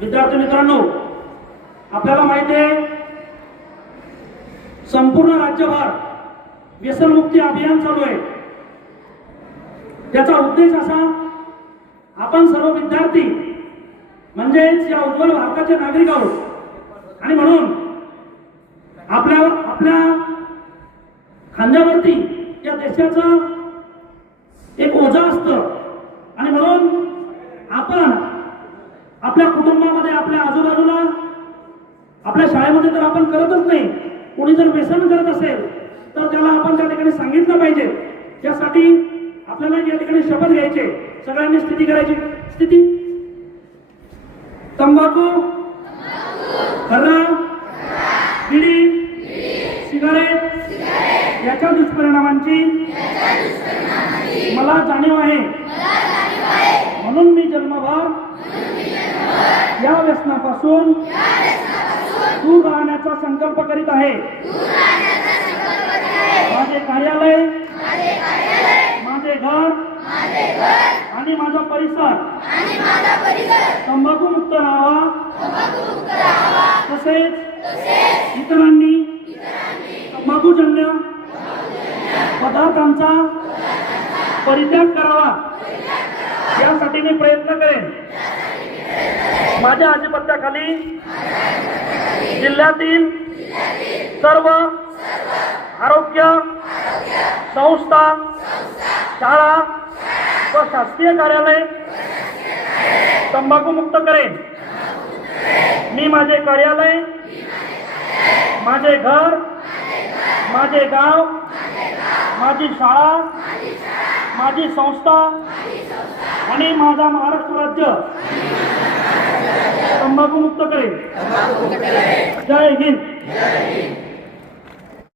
विद्यार्थी मित्रांनो, आपल्याला माहिती आहे संपूर्ण राज्यभर व्यसनमुक्ती अभियान चालू आहे। त्याचा उद्देश असा, आपण सर्व विद्यार्थी म्हणजेच या उज्ज्वल भारताचे नागरिक आहोत आणि म्हणून आपल्या खांद्यावरती या देशाचं एक ओझं असतं आणि म्हणून आपण आपल्या कुटुंबामध्ये, आपल्या आजूबाजूला, आपल्या शाळेमध्ये तर आपण करतच नाही, कोणी जर व्यसन करत असेल तर त्याला आपण त्या ठिकाणी सांगितलं पाहिजे। त्यासाठी आपल्याला या ठिकाणी शपथ घ्यायचे, सगळ्यांनी स्थिती करायची। स्थिती: तंबाखू, खर्रा, बिडी, सिगारेट याच्या दुष्परिणामांची मला जाणीव आहे, म्हणून मी जन्मभर या व्यसनापासून दूर राहण्याचा संकल्प करीत आहे। माझे कार्यालय, माझे घर आणि माझा परिसर तंबाखू मुक्त राहावा, तसेच इतरांनी तंबाखूजन्य पदार्थांचा परित्याग करावा यासाठी मी प्रयत्न करेन। माझ्या अधिपत्याखाली जिल्ह्यातील सर्व आरोग्य संस्था, शाळा व शासकीय कार्यालय तंबाखू मुक्त करेन। मी माझे कार्यालय, माझे घर, माझे गाव, माझी शाळा, माझी संस्था आणि माझा महाराष्ट्र राज्य तंबाखू मुक्त करेन। जय हिंद।